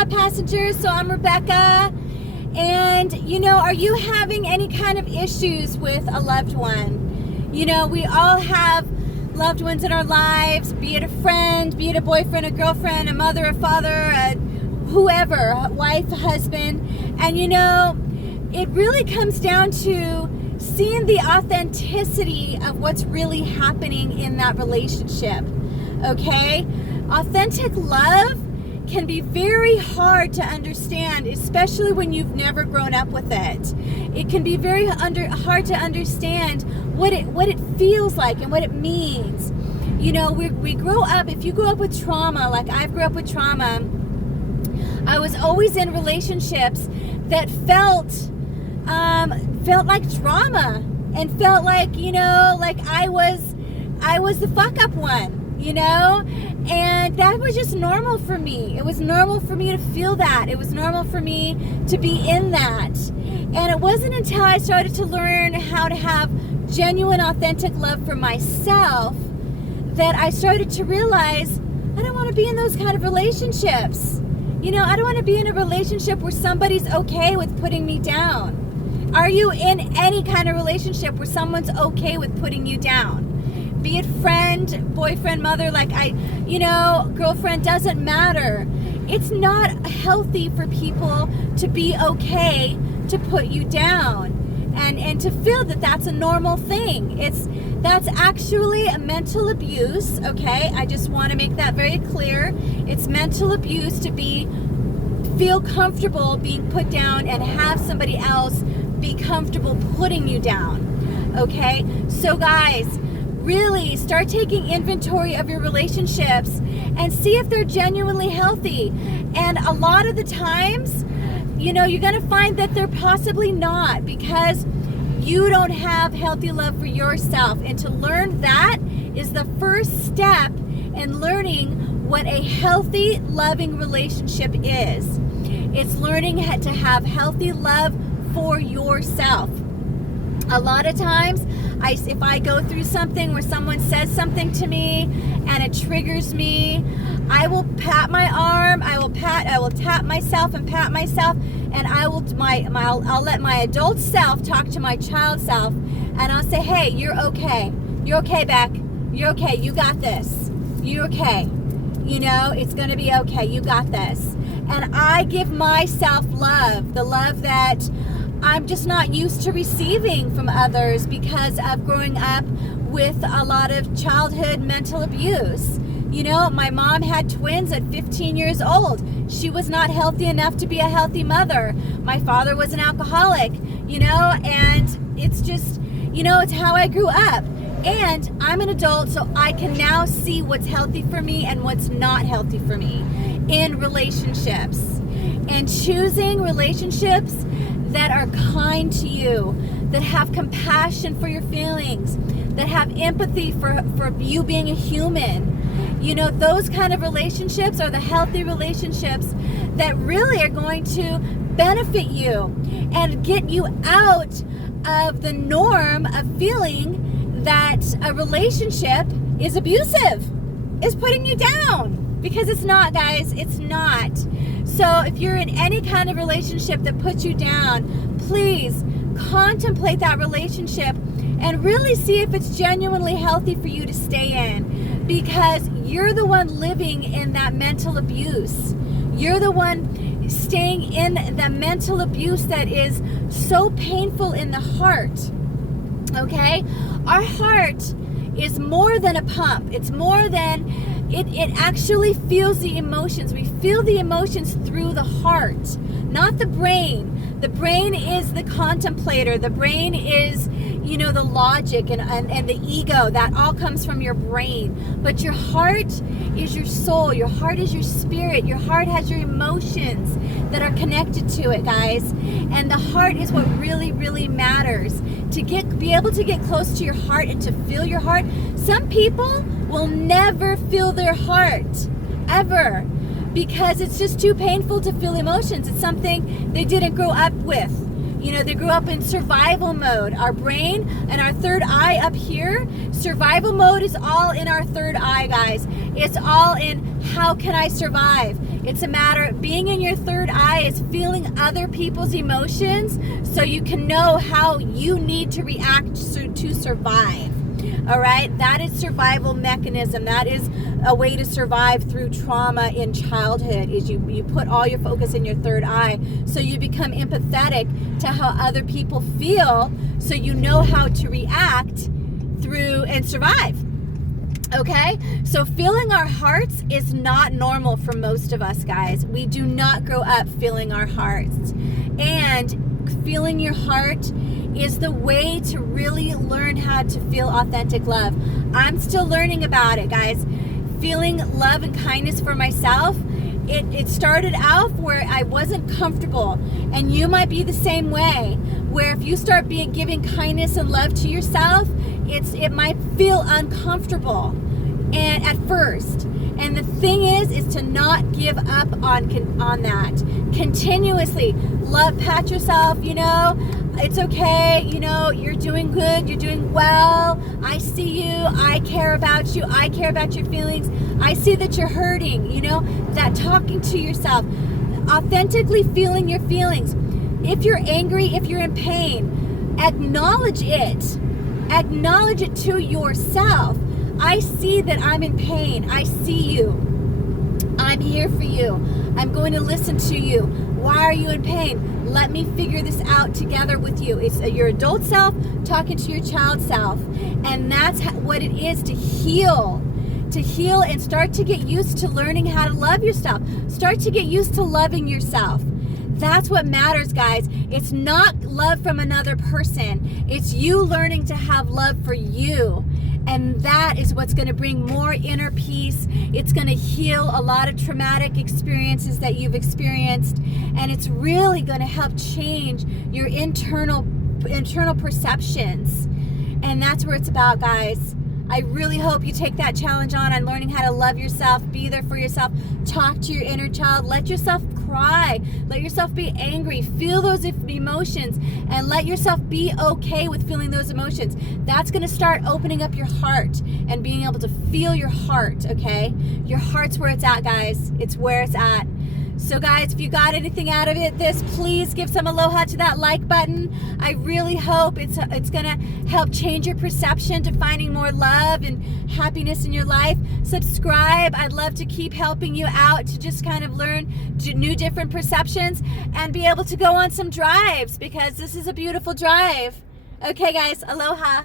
Hot Passengers. So I'm Rebecca. And, are you having any kind of issues with a loved one? We all have loved ones in our lives, be it a friend, be it a boyfriend, a girlfriend, a mother, a father, whoever, a wife, a husband. And, it really comes down to seeing the authenticity of what's really happening in that relationship. Okay? Authentic love can be very hard to understand, especially when you've never grown up with it. It can be very hard to understand what it feels like and what it means. We grow up, if you grow up with trauma, like I grew up with trauma, I was always in relationships that felt like drama and felt like, like I was the fuck up one. And that was just normal for me. It was normal for me to feel that. It was normal for me to be in that. And it wasn't until I started to learn how to have genuine, authentic love for myself that I started to realize I don't want to be in those kind of relationships. I don't want to be in a relationship where somebody's okay with putting me down. Are you in any kind of relationship where someone's okay with putting you down? Be it friend, boyfriend, mother, girlfriend, doesn't matter. It's not healthy for people to be okay to put you down and to feel that that's a normal thing. That's actually a mental abuse, okay? I just want to make that very clear. It's mental abuse to feel comfortable being put down and have somebody else be comfortable putting you down, okay? So guys, really start taking inventory of your relationships and see if they're genuinely healthy. And a lot of the times, you're going to find that they're possibly not, because you don't have healthy love for yourself. And to learn that is the first step in learning what a healthy, loving relationship is. It's learning to have healthy love for yourself. A lot of times, if I go through something where someone says something to me and it triggers me, I will pat my arm, I will tap myself and pat myself, and I'll let my adult self talk to my child self, and I'll say, hey, you're okay. You're okay, Beck. You're okay. You got this. You're okay. It's going to be okay. You got this. And I give myself love, the love that I'm just not used to receiving from others because of growing up with a lot of childhood mental abuse. My mom had twins at 15 years old. She was not healthy enough to be a healthy mother. My father was an alcoholic, and it's just, it's how I grew up. And I'm an adult, so I can now see what's healthy for me and what's not healthy for me in relationships. And choosing relationships that are kind to you, that have compassion for your feelings, that have empathy for you being a human. Those kind of relationships are the healthy relationships that really are going to benefit you and get you out of the norm of feeling that a relationship is abusive, is putting you down. Because it's not, guys. It's not. So if you're in any kind of relationship that puts you down, please contemplate that relationship and really see if it's genuinely healthy for you to stay in. Because you're the one living in that mental abuse. You're the one staying in the mental abuse that is so painful in the heart. Okay? Our heart is more than a pump. It's more than... It actually feels the emotions. We feel the emotions through the heart, not the brain. The brain is the contemplator. The brain is, the logic and the ego. That all comes from your brain. But your heart is your soul. Your heart is your spirit. Your heart has your emotions that are connected to it, guys. And the heart is what really, really matters. To be able to get close to your heart and to feel your heart. Some people will never feel their heart, ever, because it's just too painful to feel emotions. It's something they didn't grow up with. They grew up in survival mode. Our brain and our third eye up here, survival mode is all in our third eye, guys. It's all in how can I survive? It's a matter of being in your third eye is feeling other people's emotions so you can know how you need to react to survive. All right, that is survival mechanism. That is a way to survive through trauma in childhood, is you put all your focus in your third eye, so you become empathetic to how other people feel, so you know how to react through and survive. Okay, so feeling our hearts is not normal for most of us, guys. We do not grow up feeling our hearts, and feeling your heart is the way to really learn how to feel authentic love. I'm still learning about it, guys. Feeling love and kindness for myself, it started out where I wasn't comfortable, and you might be the same way, where if you start giving kindness and love to yourself, it might feel uncomfortable and at first. And the thing is to not give up on that. Continuously pat yourself, it's okay, you're doing good, you're doing well, I see you, I care about you, I care about your feelings, I see that you're hurting, that talking to yourself, authentically feeling your feelings. If you're angry, if you're in pain, acknowledge it to yourself. I see that I'm in pain, I see you, I'm here for you, I'm going to listen to you. Why are you in pain? Let me figure this out together with you. It's your adult self talking to your child self. And that's what it is to heal. To heal and start to get used to learning how to love yourself. Start to get used to loving yourself. That's what matters, guys. It's not love from another person. It's you learning to have love for you. And that is what's going to bring more inner peace. It's going to heal a lot of traumatic experiences that you've experienced. And it's really going to help change your internal perceptions. And that's where it's about, guys. I really hope you take that challenge on learning how to love yourself, be there for yourself, talk to your inner child, let yourself cry, let yourself be angry, feel those emotions, and let yourself be okay with feeling those emotions. That's going to start opening up your heart and being able to feel your heart, okay? Your heart's where it's at, guys. It's where it's at. So guys, if you got anything out of this, please give some aloha to that like button. I really hope it's gonna help change your perception to finding more love and happiness in your life. Subscribe. I'd love to keep helping you out to just kind of learn new different perceptions and be able to go on some drives, because this is a beautiful drive. Okay guys, aloha.